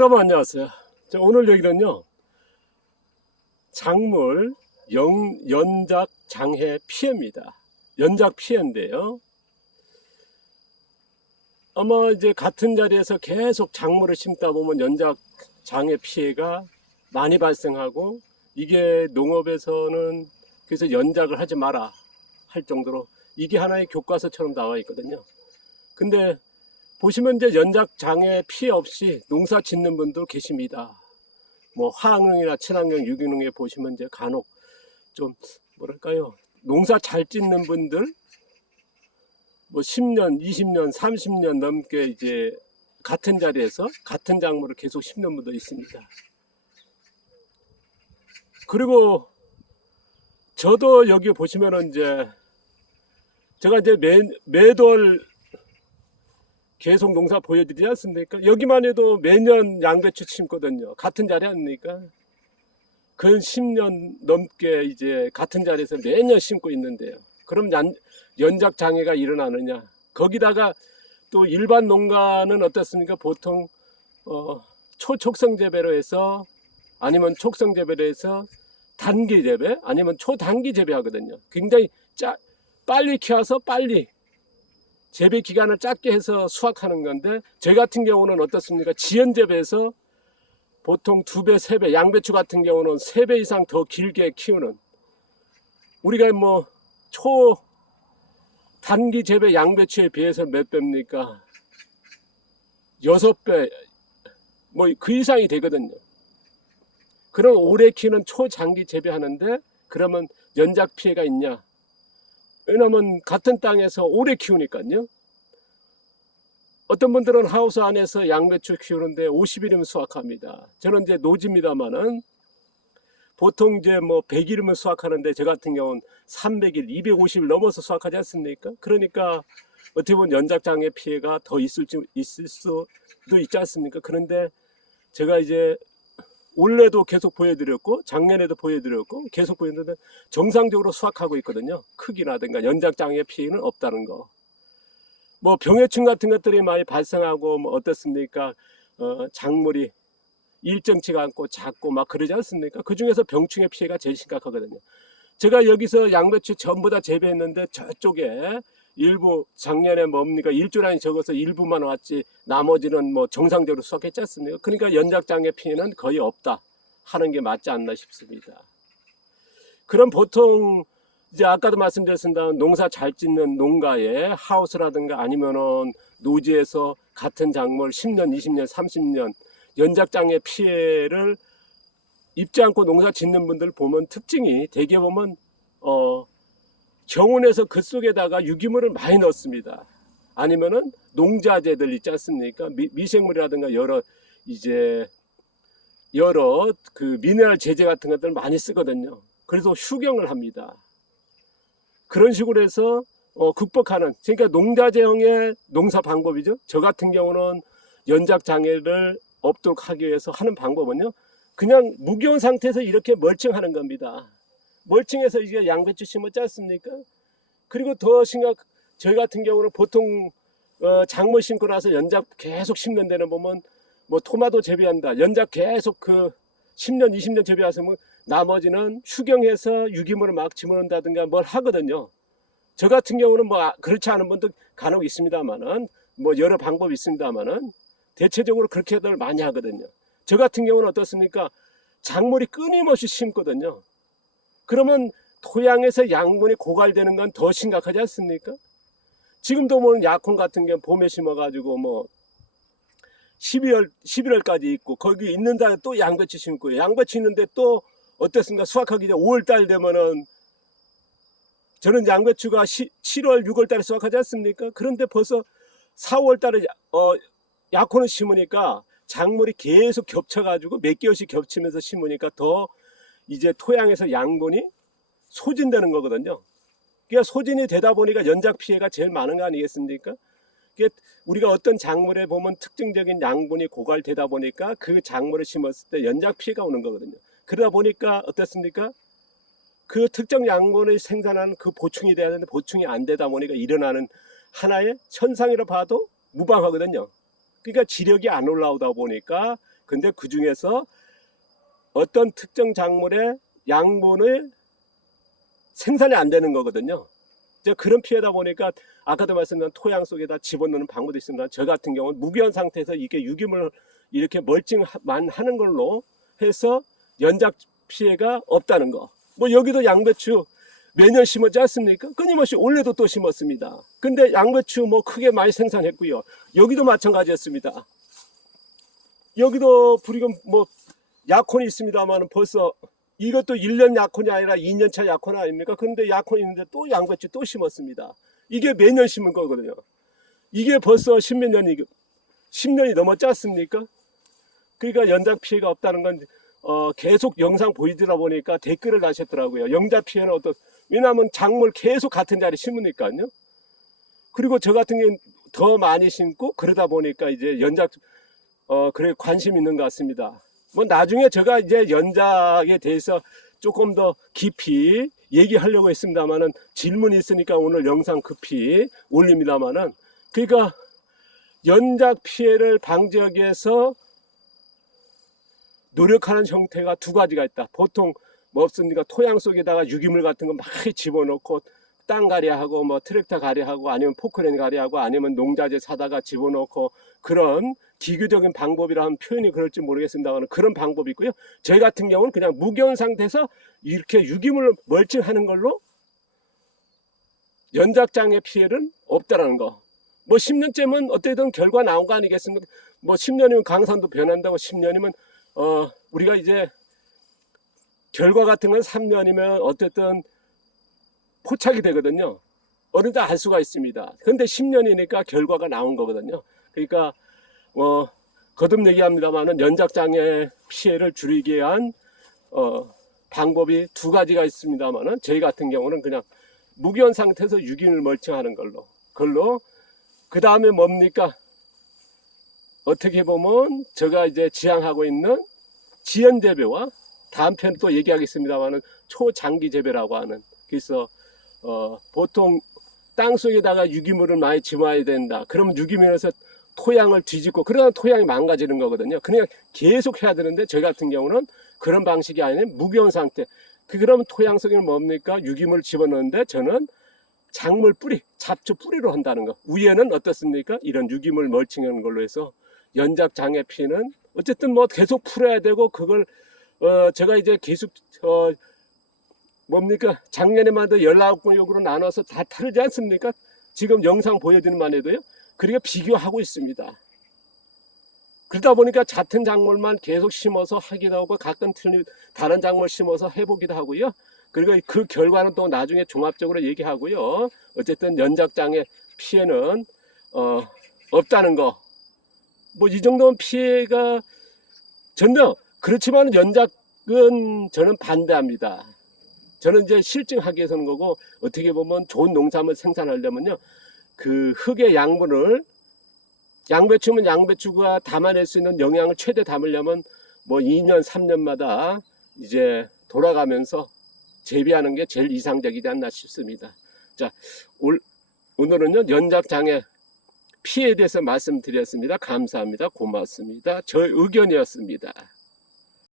여러분 안녕하세요. 오늘 얘기는요, 작물 연작 장해 피해입니다. 연작 피해인데요, 아마 이제 같은 자리에서 계속 작물을 심다 보면 연작 장해 피해가 많이 발생하고, 이게 농업에서는 그래서 연작을 하지 마라 할 정도로 이게 하나의 교과서처럼 나와 있거든요. 근데 보시면 이제 연작 장애 피해 없이 농사 짓는 분도 계십니다. 뭐 화학농이나 친환경 유기농에 보시면 이제 간혹 좀 뭐랄까요, 농사 잘 짓는 분들 뭐 10년, 20년, 30년 넘게 이제 같은 자리에서 같은 작물을 계속 심는 분도 있습니다. 그리고 저도 여기 보시면은 이제 제가 이제 매달 계속 농사 보여드리지 않습니까? 여기만 해도 매년 양배추 심거든요. 같은 자리 아닙니까? 근 10년 넘게 이제 같은 자리에서 매년 심고 있는데요. 그럼 연작 장애가 일어나느냐? 거기다가 또 일반 농가는 어떻습니까? 보통 초촉성 재배로 해서 아니면 촉성 재배로 해서 단기 재배 아니면 초단기 재배 하거든요. 굉장히 빨리 키워서 빨리 재배 기간을 짧게 해서 수확하는 건데, 저희 같은 경우는 어떻습니까? 지연 재배에서 보통 2배, 3배, 양배추 같은 경우는 3배 이상 더 길게 키우는, 우리가 뭐 초 단기 재배 양배추에 비해서 몇 배입니까? 6배, 뭐 그 이상이 되거든요. 그럼 오래 키우는 초장기 재배하는데 그러면 연작 피해가 있냐? 왜냐면 같은 땅에서 오래 키우니까요. 어떤 분들은 하우스 안에서 양배추 키우는데 50일이면 수확합니다. 저는 이제 노지입니다만은 보통 이제 뭐 100일이면 수확하는데, 저 같은 경우는 300일, 250일 넘어서 수확하지 않습니까? 그러니까 어떻게 보면 연작장애 피해가 더 있을 수도 있지 않습니까? 그런데 제가 이제 올해도 계속 보여드렸고 작년에도 보여드렸고 계속 보여드렸는데 정상적으로 수확하고 있거든요. 크기라든가 연작장애 피해는 없다는 거. 뭐 병해충 같은 것들이 많이 발생하고 뭐 어떻습니까? 작물이 일정치가 않고 작고 막 그러지 않습니까? 그 중에서 병충해 피해가 제일 심각하거든요. 제가 여기서 양배추 전부 다 재배했는데 저쪽에 일부 작년에 뭡니까 일조량이 적어서 일부만 왔지 나머지는 뭐 정상적으로 수확했지 않습니까? 그러니까 연작장애 피해는 거의 없다 하는 게 맞지 않나 싶습니다. 그럼 보통 이제 아까도 말씀드렸습니다. 농사 잘 짓는 농가의 하우스라든가 아니면은 노지에서 같은 작물 10년, 20년, 30년 연작장애 피해를 입지 않고 농사 짓는 분들 보면 특징이 대개 보면 정원에서 그 속에다가 유기물을 많이 넣습니다. 아니면은 농자재들 있지 않습니까? 미생물이라든가 여러 그 미네랄 제재 같은 것들 많이 쓰거든요. 그래서 휴경을 합니다. 그런 식으로 해서 극복하는, 그러니까 농자재형의 농사 방법이죠. 저 같은 경우는 연작 장애를 없도록 하기 위해서 하는 방법은요, 그냥 무기온 상태에서 이렇게 멀칭하는 겁니다. 멀칭해서 이게 양배추 심었지 않습니까? 그리고 더 저희 같은 경우는 보통 작물 심고 나서 연작 계속 심는 데는 보면 뭐 토마토 재배한다, 연작 계속 그 10년, 20년 재배하시면 나머지는 휴경해서 유기물을 막 집어넣는다든가 뭘 하거든요. 저 같은 경우는 뭐 그렇지 않은 분도 간혹 있습니다만은, 뭐 여러 방법이 있습니다만은 대체적으로 그렇게들 많이 하거든요. 저 같은 경우는 어떻습니까? 작물이 끊임없이 심거든요. 그러면 토양에서 양분이 고갈되는 건 더 심각하지 않습니까? 지금도 뭐 약혼 같은 경우 봄에 심어가지고 뭐 11월까지 있고, 거기 있는 달에 또 양배추 심고, 양배추 있는데 또 어떻습니까? 수확하기 전에 5월달 되면은, 저는 양배추가 7월, 6월달에 수확하지 않습니까? 그런데 벌써 4월달에 약혼을 심으니까 작물이 계속 겹쳐가지고 몇 개월씩 겹치면서 심으니까 더 이제 토양에서 양분이 소진되는 거거든요. 그러니까 소진이 되다 보니까 연작 피해가 제일 많은 거 아니겠습니까? 우리가 어떤 작물에 보면 특징적인 양분이 고갈되다 보니까 그 작물을 심었을 때 연작 피해가 오는 거거든요. 그러다 보니까 어떻습니까? 그 특정 양분을 생산하는 그 보충이 돼야 되는데 보충이 안 되다 보니까 일어나는 하나의 현상이라 봐도 무방하거든요. 그러니까 지력이 안 올라오다 보니까 근데 그 중에서 어떤 특정 작물의 양분을 생산이 안 되는 거거든요. 이제 그런 피해다 보니까 아까도 말씀드린 토양 속에다 집어넣는 방법도 있습니다. 저 같은 경우는 무기현 상태에서 이게 유기물 이렇게 멀칭만 하는 걸로 해서 연작 피해가 없다는 거. 뭐 여기도 양배추 매년 심었지 않습니까? 끊임없이 올해도 또 심었습니다. 근데 양배추 뭐 크게 많이 생산했고요. 여기도 마찬가지였습니다. 여기도 불이금 뭐 약혼이 있습니다만 벌써 이것도 1년 약혼이 아니라 2년차 약혼 아닙니까? 그런데 약혼이 있는데 또 양배추 또 심었습니다. 이게 매년 심은 거거든요. 이게 벌써 10년이 넘었지 않습니까? 그러니까 연작 피해가 없다는 건 계속 영상 보이더라 보니까 댓글을 다셨더라고요. 연작 피해는 왜냐하면 작물 계속 같은 자리 심으니까요. 그리고 저 같은 경우는 더 많이 심고 그러다 보니까 이제 연작 그래 관심 있는 것 같습니다. 뭐 나중에 제가 이제 연작에 대해서 조금 더 깊이 얘기하려고 했습니다만은 질문이 있으니까 오늘 영상 급히 올립니다만은 그러니까 연작 피해를 방지하기 위해서 노력하는 형태가 두 가지가 있다. 보통 뭐 없습니까? 토양 속에다가 유기물 같은 거 많이 집어넣고 땅 가리하고 뭐 트랙터 가리하고 아니면 포크레인 가리하고 아니면 농자재 사다가 집어넣고 그런 기교적인 방법이라 하면 표현이 그럴지 모르겠습니다만 그런 방법이 있고요. 저희 같은 경우는 그냥 무기현 상태에서 이렇게 유기물을 멀칭하는 걸로 연작장애 피해는 없다라는 거. 뭐 10년째면 어떻게든 결과 나온 거 아니겠습니까? 뭐 10년이면 강산도 변한다고 10년이면 우리가 이제 결과 같은 건 3년이면 어쨌든 포착이 되거든요. 어느 때 알 수가 있습니다. 근데 10년이니까 결과가 나온 거거든요. 그러니까 거듭 얘기합니다만은 연작장애 피해를 줄이기 위한 방법이 두 가지가 있습니다만은 저희 같은 경우는 그냥 무기현 상태에서 유기물 멀칭하는 걸로 그 다음에 뭡니까? 어떻게 보면 제가 이제 지향하고 있는 지연 재배와 다음 편 또 얘기하겠습니다만은 초장기 재배라고 하는 그래서 보통 땅 속에다가 유기물을 많이 집어야 된다. 그러면 유기물에서 토양을 뒤집고 그러다 토양이 망가지는 거거든요. 그냥 계속 해야 되는데 저희 같은 경우는 그런 방식이 아닌 무기현 상태. 그럼 토양 속에는 뭡니까? 유기물을 집어넣는데 저는 작물 뿌리, 잡초 뿌리로 한다는 거. 위에는 어떻습니까? 이런 유기물 멀칭하는 걸로 해서 연작 장애 피해는 어쨌든 뭐 계속 풀어야 되고 그걸 제가 이제 계속 뭡니까? 작년에만 해도 19구역으로 나눠서 다 다르지 않습니까? 지금 영상 보여드리만 해도요. 그러니까 비교하고 있습니다. 그러다 보니까 같은 작물만 계속 심어서 하기도 하고 가끔 다른 작물 심어서 해보기도 하고요. 그리고 그 결과는 또 나중에 종합적으로 얘기하고요. 어쨌든 연작장애 피해는 없다는 거. 뭐 이 정도면 피해가 전혀 그렇지만 연작은 저는 반대합니다. 저는 이제 실증하기 위해서는 거고 어떻게 보면 좋은 농산물 생산하려면요. 그 흙의 양분을 양배추면 양배추가 담아낼 수 있는 영양을 최대 담으려면 뭐 2년 3년마다 이제 돌아가면서 재배하는 게 제일 이상적이지 않나 싶습니다. 자, 오늘은요 연작장애 피해에 대해서 말씀드렸습니다. 감사합니다. 고맙습니다. 저의 의견이었습니다.